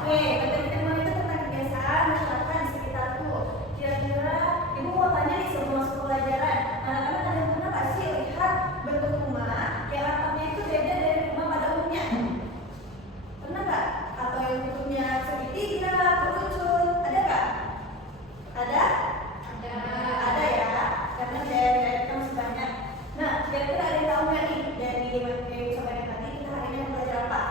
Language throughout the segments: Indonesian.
Oke, materi kedua itu tentang kebiasaan masyarakat di sekitarku. Kira-kira Ibu mau tanya nih sebelum masuk pelajaran. Anak-anak ada yang pernah nggak sih lihat bentuk rumah yang atapnya itu beda dari rumah pada umumnya? Pernah nggak? Atau yang bentuknya segitiga, kerucut, ada nggak? Ada? Ada. Ada ya, karena daerah kita masih banyak. Nah, kira-kira ada yang tahu nggak nih dari Ibu sampai tadi kita hari ini belajar apa?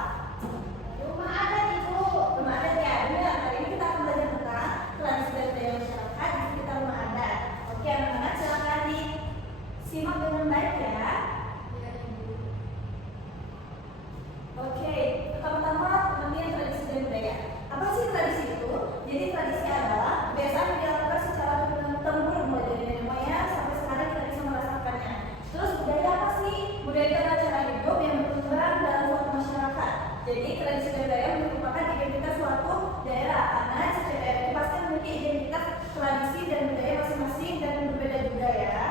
Rumah adat Ibu. Rumah adat ya, benar. Hari ini kita akan belajar tentang tradisi dan budaya masyarakat di sekitar rumah adat. Oke, anak-anak silakan disimak dengan baik ya. Oke, pertama-tama pengertian tradisi dan budaya. Apa sih tradisi itu? Jadi tradisi adalah kebiasaan yang dilakukan secara turun-temurun mulai dari nenek moyang sampai sekarang kita bisa merasakannya. Terus budaya apa sih? Budaya itu adalah cara hidup yang berkembang dalam suatu masyarakat. Jadi tradisi dan budaya merupakan identitas suatu daerah karena setiap daerah itu pasti memiliki identitas tradisi dan budaya masing-masing dan berbeda juga ya.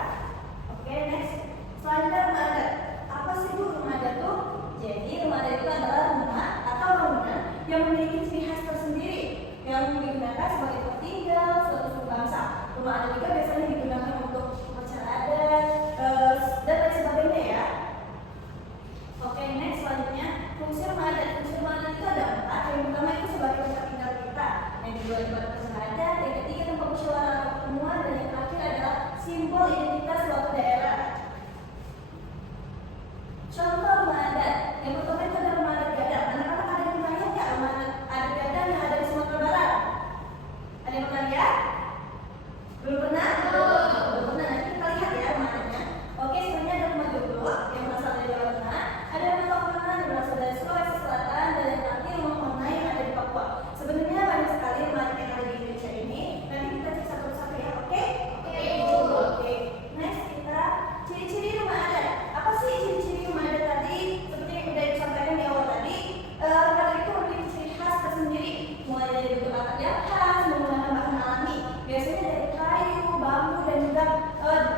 Oke, next. Selanjutnya rumah adat. Apa sih Bu rumah adat tuh? Jadi rumah adat itu adalah rumah atau bangunan yang memiliki ciri khas tersendiri yang digunakan sebagai tempat tinggal suatu suku bangsa. Rumah adat juga biasanya digunakan untuk upacara adat dan lain sebagainya ya. Oke, next selanjutnya fungsi rumah adat. Fungsi rumah adat itu ada 4. Yang pertama itu sebagai tempat tinggal kita. Yang kedua tempat upacara adat. Yang ketiga tempat musyawarah pertemuan dan yang terakhir adalah simbol identitas suatu daerah. Contoh rumah adat. Yang pertama itu ada rumah adat Gadang. Anak-anak ada yang pernah lihat nggak rumah adat Gadang yang ada di Sumatera Barat? Ada yang pernah lihat? Belum pernah? Belum pernah. Nanti kita lihat ya rumah adatnya. Oke, sebenarnya ada rumah Joglo yang berasal dari Jawa Tengah. Ada rumah Pakuman yang berasal dari Sulawesi Selatan dan yang terakhir rumah Onai yang ada di Papua. Sebenarnya banyak sekali rumah adat yang ada di Indonesia ini. Nanti kita cek satu-satu ya. Oke? Oke. Next kita ciri-ciri rumah adat. Apa sih ciri-ciri rumah adat tadi? Seperti yang sudah disampaikan di awal tadi, rumah adat itu memiliki ciri khas tersendiri. Mulai dari bentuk atap yang khas, menggunakan bahan alami, biasanya dari kayu, bambu dan juga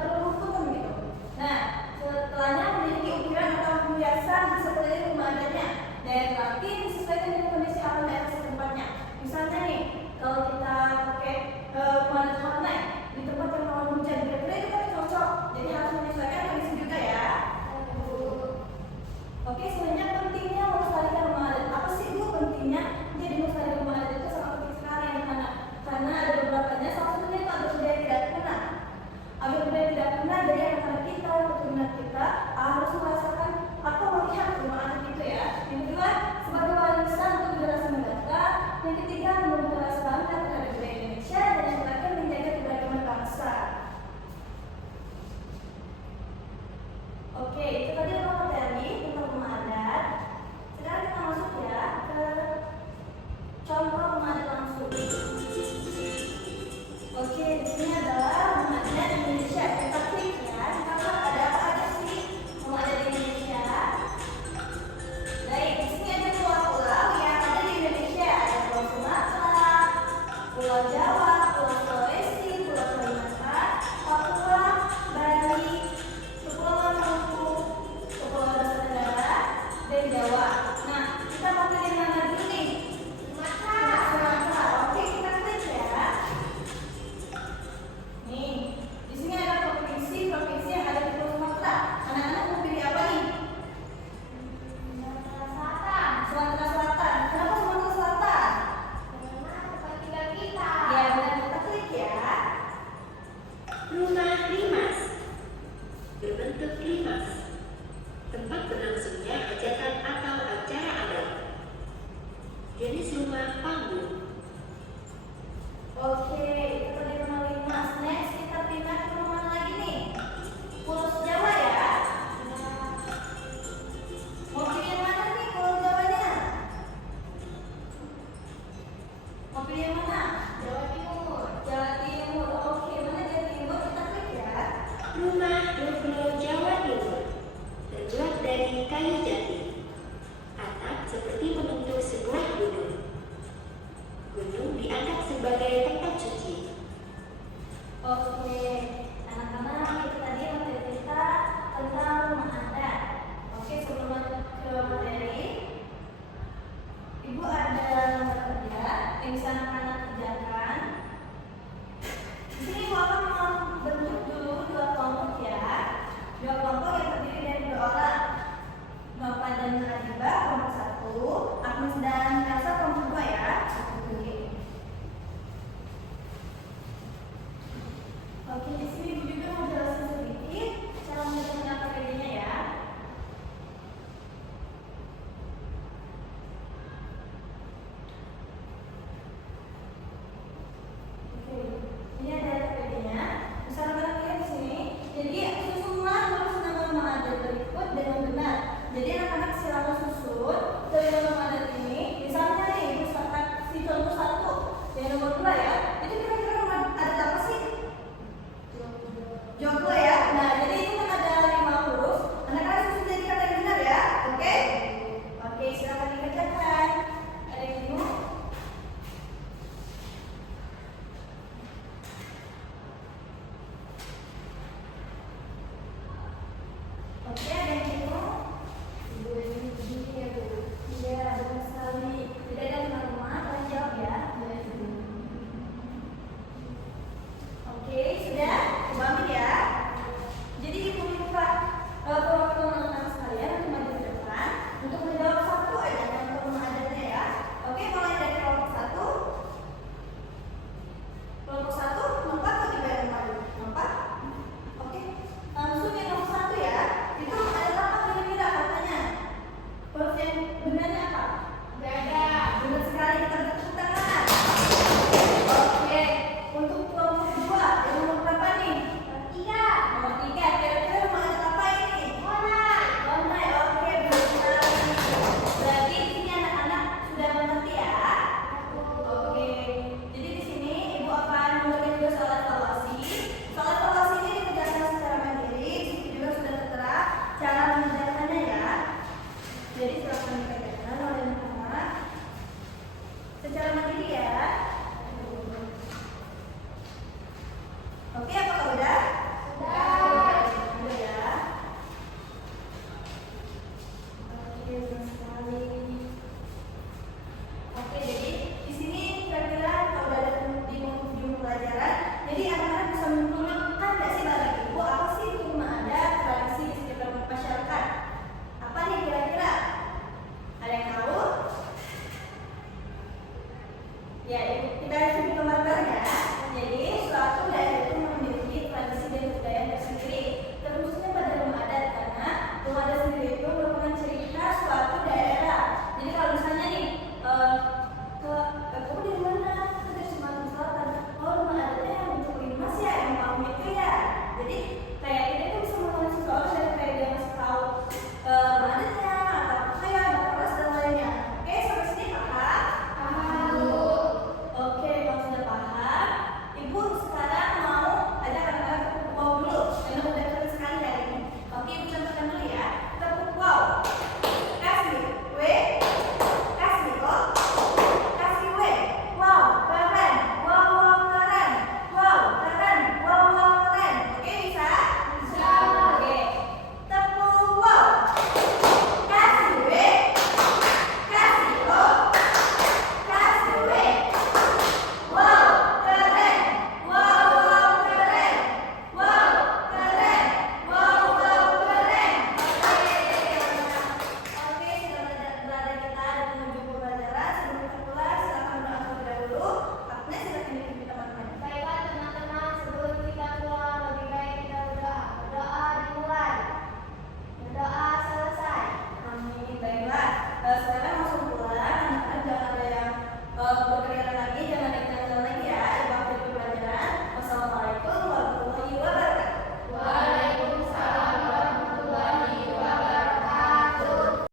turun gitu. Nah, setelahnya memiliki ukiran atau hiasan di sekeliling rumah adatnya. Dan yang terakhir disesuaikan dengan kondisi alam daerah setempatnya. Misalnya nih, kalau kita pakai rumah adat Hatay di tempat yang rawan hujan, kira-kira itu kan cocok. Jadi harus menyesuaikan kondisi juga ya. Oke, sebenarnya pentingnya melestarikan rumah adat. Apa sih Bu pentingnya? Jadi melestarikan rumah adat itu sangat penting sekali anak-anak. Karena ada beberapanya, salah satunya itu agar budaya tidak punah. Agar budaya tidak punah, jadi anak-anak kita, keturunan kita harus merasakan atau melihat rumah adat itu ya. Yang kedua, sebagai warisan untuk generasi mendatang. Yang ketiga, memberikan rasa bangga terhadap budaya Indonesia. Dan yang terakhir, menjaga keberagaman bangsa. Oke, itu tadi adalah materi tentang rumah adat. Sekarang kita masuk ya ke contoh rumah adat langsung. Oke, di sini adalah rumah adat Indonesia. Kita klik ya, kita lihat ada apa aja sih rumah adat Indonesia. Baik, di sini ada pulau-pulau yang ada di Indonesia. Ada Pulau Sumatera, Pulau Jawa, Pulau Sulawesi, Pulau Kalimantan, Papua, Bali, Kepulauan Maluku, Kepulauan Nusa Tenggara, dan Jawa. Nah, kita pakai yang mana dulu nih? Sumatera. Oke, kita klik ya. Nih, di sini ada provinsi yang ada di Pulau Sumatera. Anak-anak mau pilih apa nih? Sumatera Selatan. Kenapa Sumatera Selatan? Karena tempat tinggal kita. Ya, benar, kita klik ya. Rumah limas berbentuk limas, tempat berlangsungnya hajatan atau acara adat. Jenis rumah panggung. Oke, itu tadi rumah limas. Next, kita pindah ke rumah mana lagi nih? Pulau Jawa ya. Mau pilih yang mana nih Pulau Jawanya? Mau pilih yang mana? Jawa Timur. Jawa Timur. Oke, mana Jawa Timur? Kita klik ya. Rumah Pulau Jawa Timur terbuat dari kayu jati. Atap seperti membentuk sebuah gunung. Gunung dianggap sebagai tempat suci. Oke, anak-anak itu tadi materi kita tentang rumah adat. Oke, sebelum masuk ke materi, Ibu ada lembar kerja yang bisa anak-anak kerjakan. Di sini Ibu akan membentuk dulu dua kelompok ya. Dua kelompok yang terdiri dari dua orang. Bapak dan Adiba kelompok 1, Agnes dan Elsa kelompok 2 ya. Oke, di sini Ibu juga mau jelasin sedikit cara menggunakan APD-nya ya. Oke, ini ada APD-nya. Bisa kalian lihat di sini. Jadi susunan harus nama-nama adat berikut dengan benar. Jadi anak-anak silakan susun dari nama adat ini. Misalnya nih, Ibu kasih contoh 1 yang nomor 2 ya. Itu kira-kira nama adat apa sih? Joglo ya. Nah, jadi itu kan ada 5 huruf. Anak-anak susun jadi kata yang benar ya. Oke? Oke, silakan dikerjakan. Ada yang bingung? Oke, ada yang bingung? Ibu ini begini ya, Bu. Iya, benar sekali. Tidak ada nama-nama, kalian jawab ya. Oke, sudah? Coba ambil ya. Jadi Ibu minta perwakilan anak sekalian untuk maju ke depan untuk menjawab satu aja nama adatnya ya. Oke, mulai dari kelompok 1. Kelompok 1, nomor atau tiba yang maju? Nomor? Oke, langsung yang nomor 1 ya. Itu ada apa kira-kira katanya? Huruf yang benarnya apa? Tidak ada. Benar sekali, kita tepuk tangan. Oke, untuk kelompok 2, yang nomor berapa nih? Nomor 3, kira-kira rumah adat apa ini? Onai, oke, benar sekali. Berarti di sini anak-anak sudah mengerti ya? Oke, jadi di sini Ibu akan memberikan juga soal evaluasi. Soal evaluasi ini dikerjakan secara mandiri. Di sini juga sudah tertera cara mengerjakannya ya. Jadi silakan dikerjakan oleh anak-anak secara mandiri ya. Oke, apakah udah? Sudah ya. Oke, benar sekali. Oke, jadi di sini kira-kira kalau udah ada di ujung pelajaran, jadi anak-anak bisa menyimpulkan nggak sih bagi Ibu apa sih itu rumah adat, tradisi di sekitar masyarakat? Apa nih kira-kira? Ada yang tahu? Ya, Ibu kita